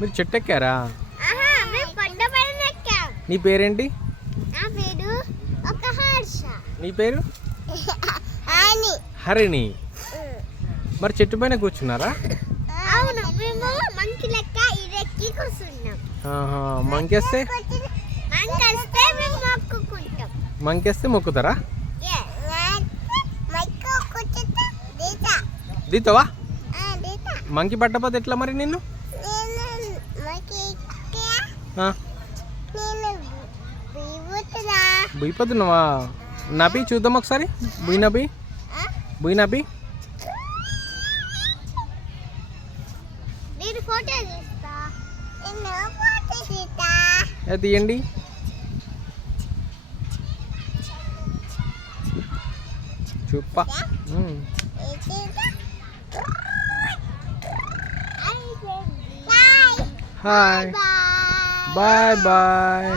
మీరు చెట్టు ఎక్కారా? మేము కొండ పైన ఎక్కాం. నీ పేరేంటి? నా పేరు ఒక హర్ష. నీ పేరు? అని. హరిణి. మరి చెట్టు పైన కూర్చున్నారా? అవును, మేము మంకి లెక్క ఇదెక్కి కూర్చున్నాం. మంకేస్తే మంకేస్తే మేము మొక్కుకుంటాం. మంకేస్తే మొక్కుతారా? దీతావా? మంకి పట్టపోతే ఎట్లా మరి నిన్ను? బుయ్యిపోతున్నావా? నబి చూద్దాం ఒకసారి. బుయ్ నబి, బుయ్ నబి. నేను ఫోటో తీస్తా. తీయండి. చూప. Hi bye bye.